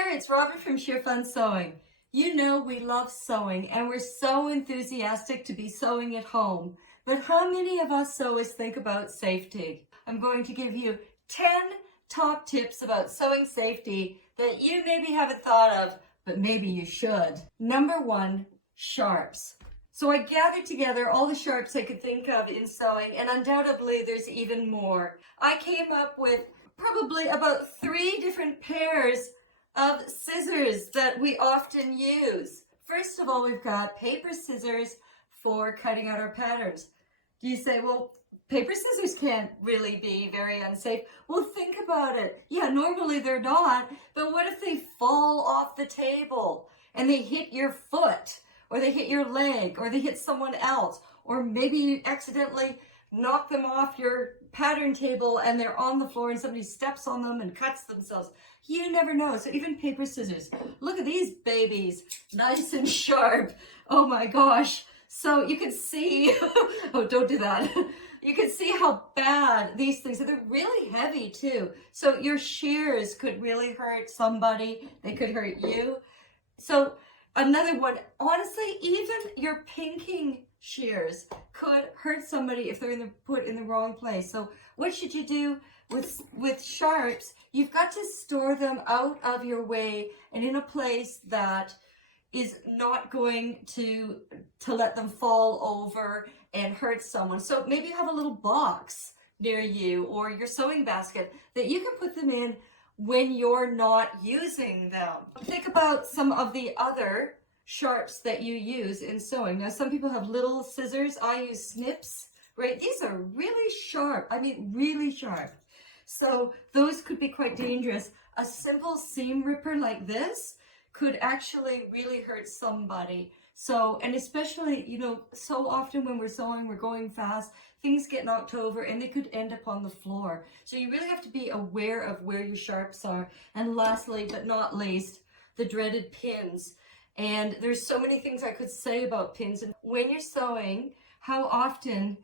there, it's Robin from Sheer Fun Sewing. You know we love sewing and we're so enthusiastic to be sewing at home. But how many of us sewists think about safety? I'm going to give you 10 top tips about sewing safety that you maybe haven't thought of, but maybe you should. Number 1, sharps. So I gathered together all the sharps I could think of in sewing, and undoubtedly there's even more. I came up with probably about 3 different pairs of scissors that we often use. First of all, we've got paper scissors for cutting out our patterns. You say, well, paper scissors can't really be very unsafe. Well, think about it. Yeah, normally they're not, but what if they fall off the table and they hit your foot, or they hit your leg, or they hit someone else, or maybe you accidentally knock them off your pattern table and they're on the floor and somebody steps on them and cuts themselves. You never know. So even paper scissors. Look at these babies, nice and sharp. Oh my gosh. So you can see, oh, don't do that. You can see how bad these things are. They're really heavy too. So your shears could really hurt somebody. They could hurt you. So another one, honestly, even your pinking shears could hurt somebody if they're put in the wrong place. So what should you do with sharps? You've got to store them out of your way and in a place that is not going to let them fall over and hurt someone. So maybe you have a little box near you or your sewing basket that you can put them in when you're not using them. Think about some of the other sharps that you use in sewing. Now, some people have little scissors. I use snips, right? These are really sharp. I mean, really sharp. So those could be quite dangerous. A simple seam ripper like this could actually really hurt somebody. So, and especially, you know, so often when we're sewing, we're going fast, things get knocked over and they could end up on the floor. So you really have to be aware of where your sharps are. And lastly, but not least, the dreaded pins. And there's so many things I could say about pins. And when you're sewing, how often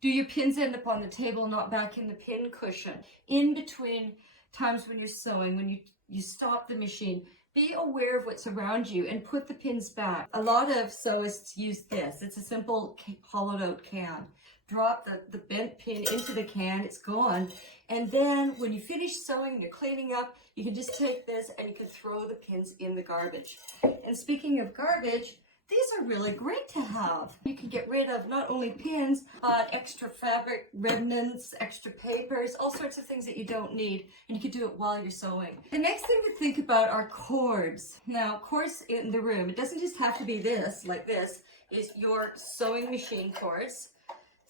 do your pins end up on the table, not back in the pin cushion? In between times when you're sewing, when you stop the machine, be aware of what's around you and put the pins back. A lot of sewists use this. It's a simple hollowed out can. Drop the bent pin into the can, it's gone. And then when you finish sewing and you're cleaning up, you can just take this and you can throw the pins in the garbage. And speaking of garbage, these are really great to have. You can get rid of not only pins, but extra fabric, remnants, extra papers, all sorts of things that you don't need, and you can do it while you're sewing. The next thing to think about are cords. Now, cords in the room, it doesn't just have to be this, like this, is your sewing machine cords.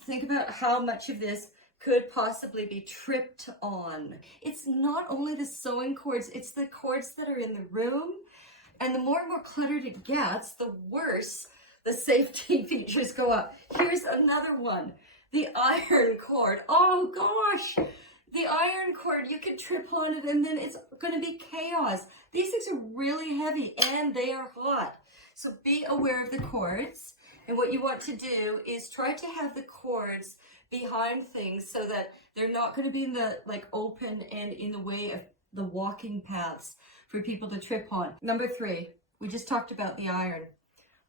Think about how much of this could possibly be tripped on. It's not only the sewing cords, it's the cords that are in the room. And the more and more cluttered it gets, the worse the safety features go up. Here's another one, the iron cord. Oh gosh, the iron cord, you can trip on it and then it's gonna be chaos. These things are really heavy and they are hot. So be aware of the cords. And what you want to do is try to have the cords behind things so that they're not gonna be in the open and in the way of the walking paths for people to trip on. Number 3, we just talked about the iron.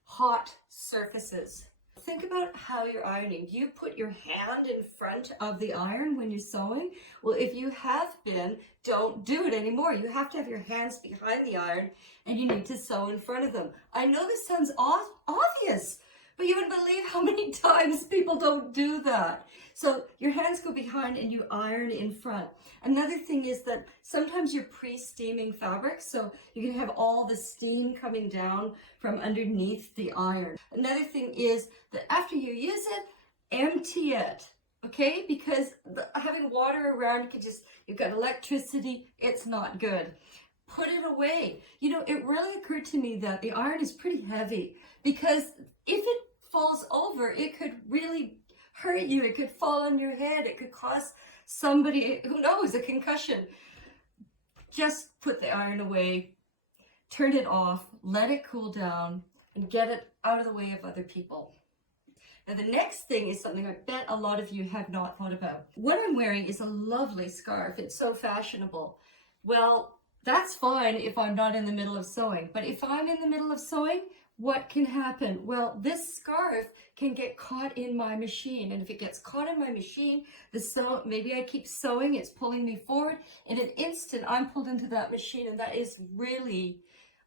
Hot surfaces. Think about how you're ironing. Do you put your hand in front of the iron when you're sewing? Well, if you have been, don't do it anymore. You have to have your hands behind the iron and you need to sew in front of them. I know this sounds obvious, but you wouldn't believe how many times people don't do that. So your hands go behind and you iron in front. Another thing is that sometimes you're pre-steaming fabric, so you can have all the steam coming down from underneath the iron. Another thing is that after you use it, empty it, okay? Because having water around, you've got electricity, it's not good. Put it away. You know, it really occurred to me that the iron is pretty heavy because if it falls over, it could really hurt you. It could fall on your head. It could cause somebody, who knows, a concussion. Just put the iron away, turn it off, let it cool down, and get it out of the way of other people. Now the next thing is something I bet a lot of you have not thought about. What I'm wearing is a lovely scarf. It's so fashionable. Well, That's fine if I'm not in the middle of sewing, but if I'm in the middle of sewing, what can happen? Well, this scarf can get caught in my machine, and if it gets caught in my machine, maybe I keep sewing, it's pulling me forward. In an instant, I'm pulled into that machine, and that is really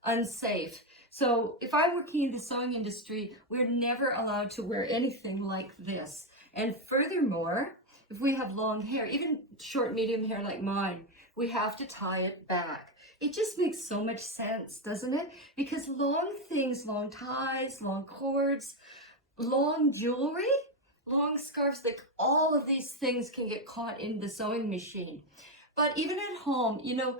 unsafe. So if I'm working in the sewing industry, we're never allowed to wear anything like this. And furthermore, if we have long hair, even short, medium hair like mine, we have to tie it back. It just makes so much sense, doesn't it? Because long things, long ties, long cords, long jewelry, long scarves, like all of these things can get caught in the sewing machine. But even at home, you know,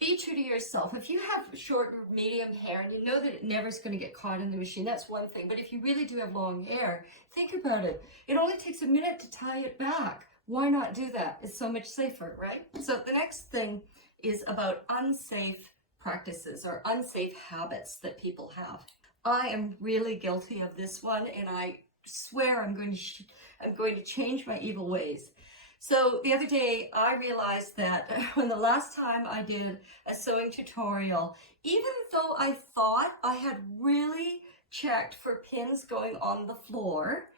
be true to yourself. If you have short or medium hair and you know that it never is going to get caught in the machine, that's one thing. But if you really do have long hair, think about it. It only takes a minute to tie it back. Why not do that? It's so much safer, right? So the next thing is about unsafe practices or unsafe habits that people have. I am really guilty of this one, and I swear I'm going to change my evil ways. So the other day I realized that when the last time I did a sewing tutorial, even though I thought I had really checked for pins going on the floor,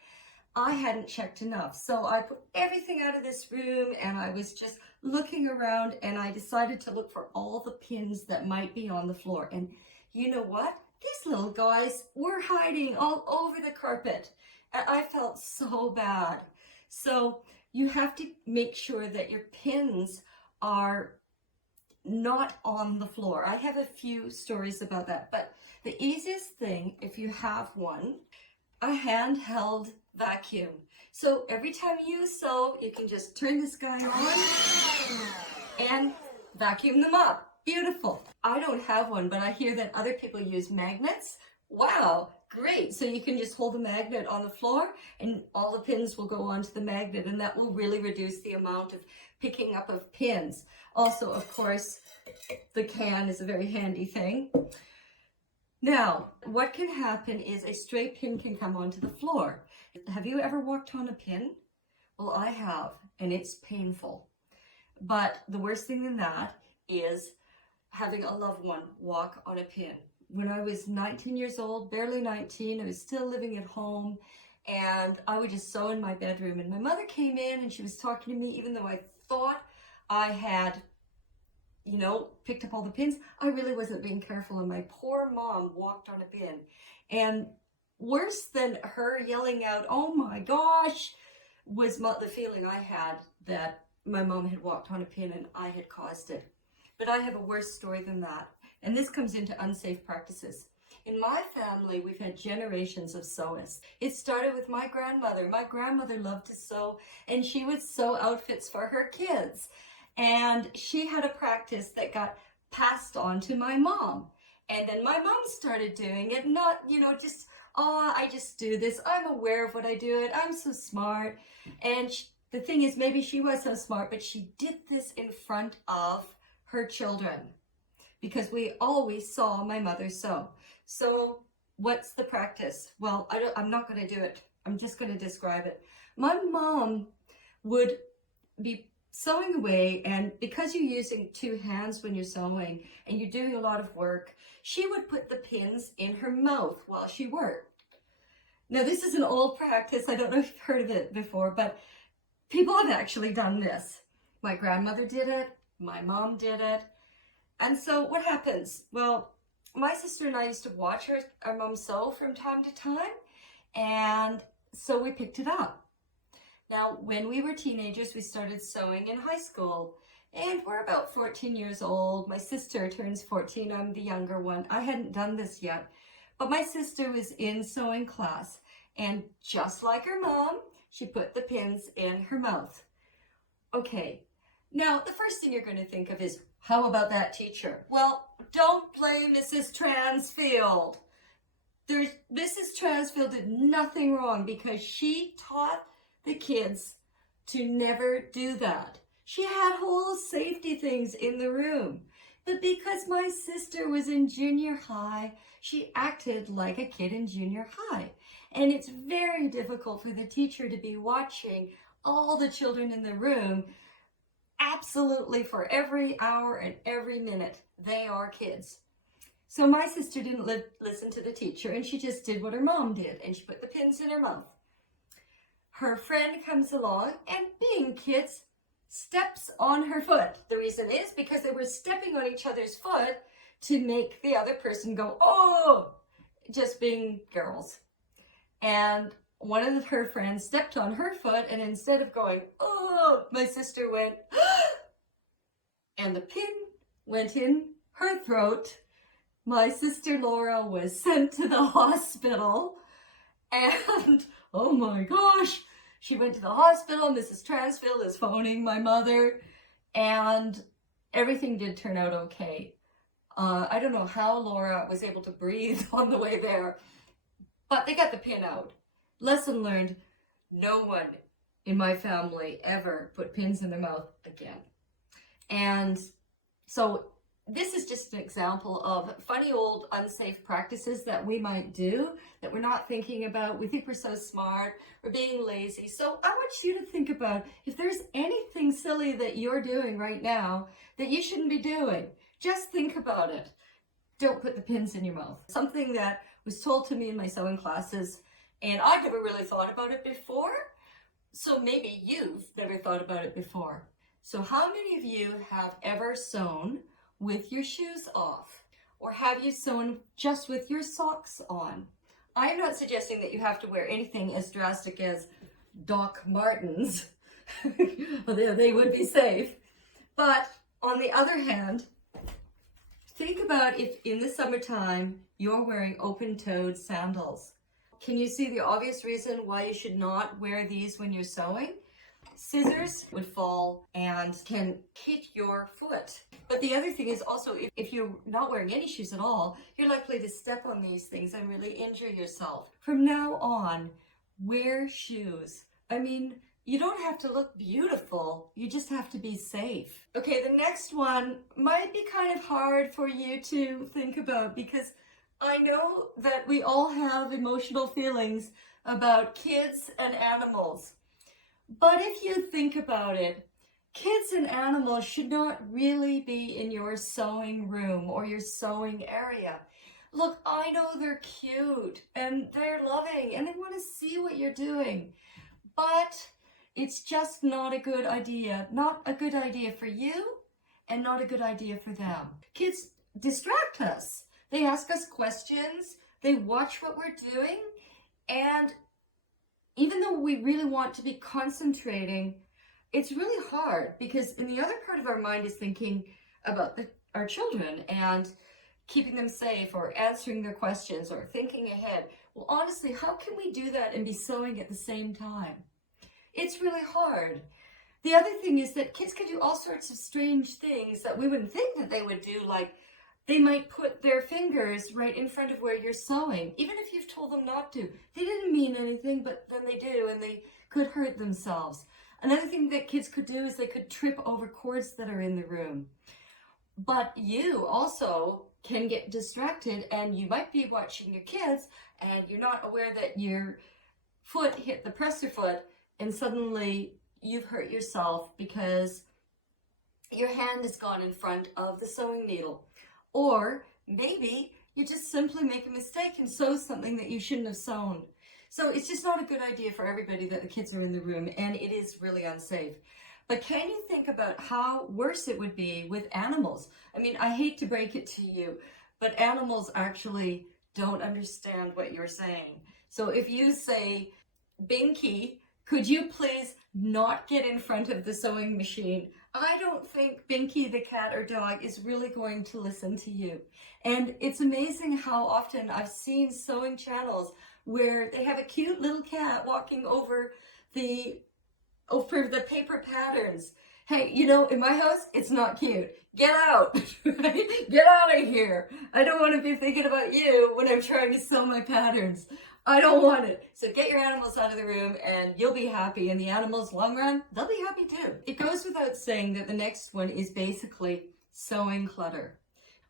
I hadn't checked enough. So I put everything out of this room and I was just looking around, and I decided to look for all the pins that might be on the floor. And you know what? These little guys were hiding all over the carpet. And I felt so bad. So you have to make sure that your pins are not on the floor. I have a few stories about that, but the easiest thing, if you have one, a handheld vacuum. So every time you sew, you can just turn this guy on and vacuum them up. Beautiful. I don't have one, but I hear that other people use magnets. Wow, great. So you can just hold the magnet on the floor and all the pins will go onto the magnet, and that will really reduce the amount of picking up of pins. Also, of course, the can is a very handy thing. Now, what can happen is a stray pin can come onto the floor. Have you ever walked on a pin? Well, I have, and it's painful. But the worst thing than that is having a loved one walk on a pin. When I was 19 years old, barely 19, I was still living at home, and I would just sew in my bedroom. And my mother came in and she was talking to me, even though I thought I had, you know, picked up all the pins. I really wasn't being careful, and my poor mom walked on a pin. And worse than her yelling out, "Oh my gosh," was the feeling I had that my mom had walked on a pin and I had caused it. But I have a worse story than that. And this comes into unsafe practices. In my family, we've had generations of sewists. It started with my grandmother. My grandmother loved to sew, and she would sew outfits for her kids. And she had a practice that got passed on to my mom. And then my mom started doing it, not, you know, just, "Oh, I just do this. I'm aware of what I do. It. I'm so smart." And the thing is, maybe she was so smart, but she did this in front of her children because we always saw my mother sew. So what's the practice? Well, I'm not going to do it. I'm just going to describe it. My mom would be sewing away, and because you're using two hands when you're sewing and you're doing a lot of work, she would put the pins in her mouth while she worked. Now, this is an old practice. I don't know if you've heard of it before, but people have actually done this. My grandmother did it. My mom did it. And so what happens? Well, my sister and I used to watch our mom sew from time to time, and so we picked it up. Now, when we were teenagers, we started sewing in high school, and we're about 14 years old. My sister turns 14. I'm the younger one. I hadn't done this yet, but my sister was in sewing class, and just like her mom, she put the pins in her mouth. Okay, now the first thing you're going to think of is, how about that teacher? Well, don't blame Mrs. Transfield. Mrs. Transfield did nothing wrong because she taught the kids to never do that. She had whole safety things in the room. But because my sister was in junior high, she acted like a kid in junior high. And it's very difficult for the teacher to be watching all the children in the room absolutely for every hour and every minute. They are kids. So my sister didn't listen to the teacher, and she just did what her mom did, and she put the pins in her mouth. Her friend comes along and, being kids, steps on her foot. The reason is because they were stepping on each other's foot to make the other person go, oh, just being girls. And one of her friends stepped on her foot, and instead of going, oh, my sister went, and the pin went in her throat. My sister Laura was sent to the hospital, and oh my gosh, she went to the hospital. Mrs. Transfield is phoning my mother, and everything did turn out okay. I don't know how Laura was able to breathe on the way there, but they got the pin out. Lesson learned, no one in my family ever put pins in their mouth again. And so this is just an example of funny old unsafe practices that we might do that we're not thinking about. We think we're so smart, we're being lazy. So I want you to think about if there's anything silly that you're doing right now that you shouldn't be doing. Just think about it. Don't put the pins in your mouth. Something that was told to me in my sewing classes, and I never really thought about it before. So maybe you've never thought about it before. So how many of you have ever sewn with your shoes off? Or have you sewn just with your socks on? I'm not suggesting that you have to wear anything as drastic as Doc Martens. Although they would be safe. But on the other hand, think about if in the summertime you're wearing open-toed sandals. Can you see the obvious reason why you should not wear these when you're sewing? Scissors would fall and can hit your foot. But the other thing is also, if you're not wearing any shoes at all, you're likely to step on these things and really injure yourself. From now on, wear shoes. I mean, you don't have to look beautiful, you just have to be safe. Okay, the next one might be kind of hard for you to think about because I know that we all have emotional feelings about kids and animals. But if you think about it, kids and animals should not really be in your sewing room or your sewing area. Look, I know they're cute and they're loving and they want to see what you're doing, but it's just not a good idea. Not a good idea for you and not a good idea for them. Kids distract us. They ask us questions, they watch what we're doing, and even though we really want to be concentrating, it's really hard because in the other part of our mind is thinking about our children and keeping them safe or answering their questions or thinking ahead. Well, honestly, how can we do that and be sewing at the same time? It's really hard. The other thing is that kids can do all sorts of strange things that we wouldn't think that they would do, like they might put their fingers right in front of where you're sewing, even if you've told them not to. They didn't mean anything, but then they do, and they could hurt themselves. Another thing that kids could do is they could trip over cords that are in the room. But you also can get distracted, and you might be watching your kids, and you're not aware that your foot hit the presser foot, and suddenly you've hurt yourself because your hand has gone in front of the sewing needle. Or maybe you just simply make a mistake and sew something that you shouldn't have sewn. So it's just not a good idea for everybody that the kids are in the room, and it is really unsafe. But can you think about how worse it would be with animals? I mean, I hate to break it to you, but animals actually don't understand what you're saying. So if you say, Binky, could you please not get in front of the sewing machine? I don't think Binky the cat or dog is really going to listen to you. And it's amazing how often I've seen sewing channels where they have a cute little cat walking over the paper patterns. Hey, you know, in my house, it's not cute. Get out, right? Get out of here. I don't want to be thinking about you when I'm trying to sew my patterns. I don't want it. So get your animals out of the room and you'll be happy. And the animals, long run, they'll be happy too. It goes without saying that the next one is basically sewing clutter.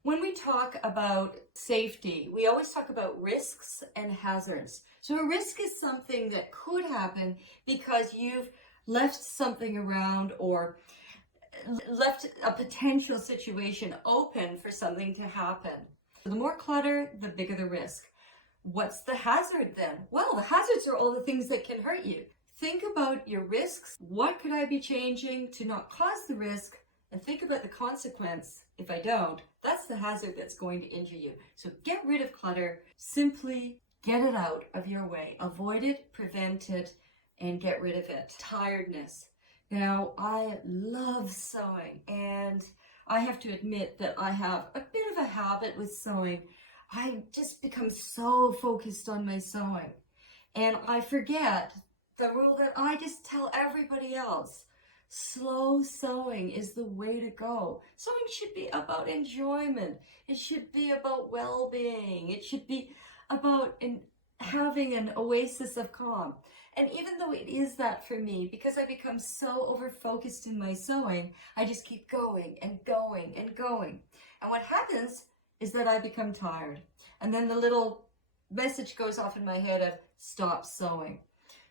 When we talk about safety, we always talk about risks and hazards. So a risk is something that could happen because you've left something around, or left a potential situation open for something to happen. The more clutter, the bigger the risk. What's the hazard then? Well, the hazards are all the things that can hurt you. Think about your risks. What could I be changing to not cause the risk? And think about the consequence if I don't. That's the hazard that's going to injure you. So get rid of clutter. Simply get it out of your way. Avoid it, prevent it, and get rid of it. Tiredness. Now, I love sewing, and I have to admit that I have a bit of a habit with sewing. I just become so focused on my sewing, and I forget the rule that I just tell everybody else. Slow sewing is the way to go. Sewing should be about enjoyment. It should be about well-being. It should be about having an oasis of calm. And even though it is that for me, because I become so over-focused in my sewing, I just keep going and going and going. And what happens is that I become tired. And then the little message goes off in my head of stop sewing.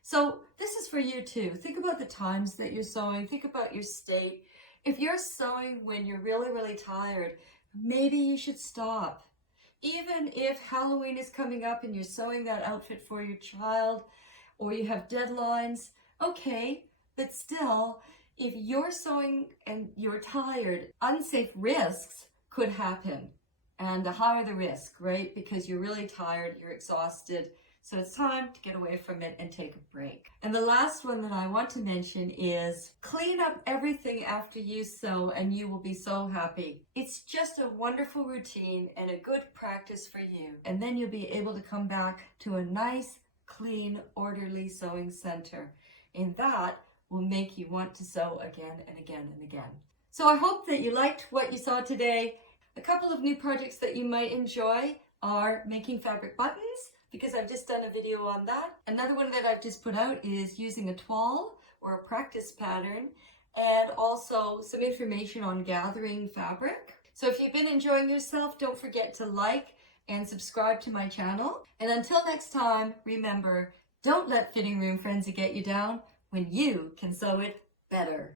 So this is for you too. Think about the times that you're sewing. Think about your state. If you're sewing when you're really, really tired, maybe you should stop. Even if Halloween is coming up and you're sewing that outfit for your child, or you have deadlines, okay, but still, if you're sewing and you're tired, unsafe risks could happen. And the higher the risk, right? Because you're really tired, you're exhausted. So it's time to get away from it and take a break. And the last one that I want to mention is clean up everything after you sew and you will be so happy. It's just a wonderful routine and a good practice for you. And then you'll be able to come back to a nice, clean, orderly sewing center. And that will make you want to sew again and again and again. So I hope that you liked what you saw today. A couple of new projects that you might enjoy are making fabric buttons, because I've just done a video on that. Another one that I've just put out is using a toile or a practice pattern, and also some information on gathering fabric. So if you've been enjoying yourself, don't forget to like and subscribe to my channel. And until next time, remember, don't let fitting room frenzy get you down when you can sew it better.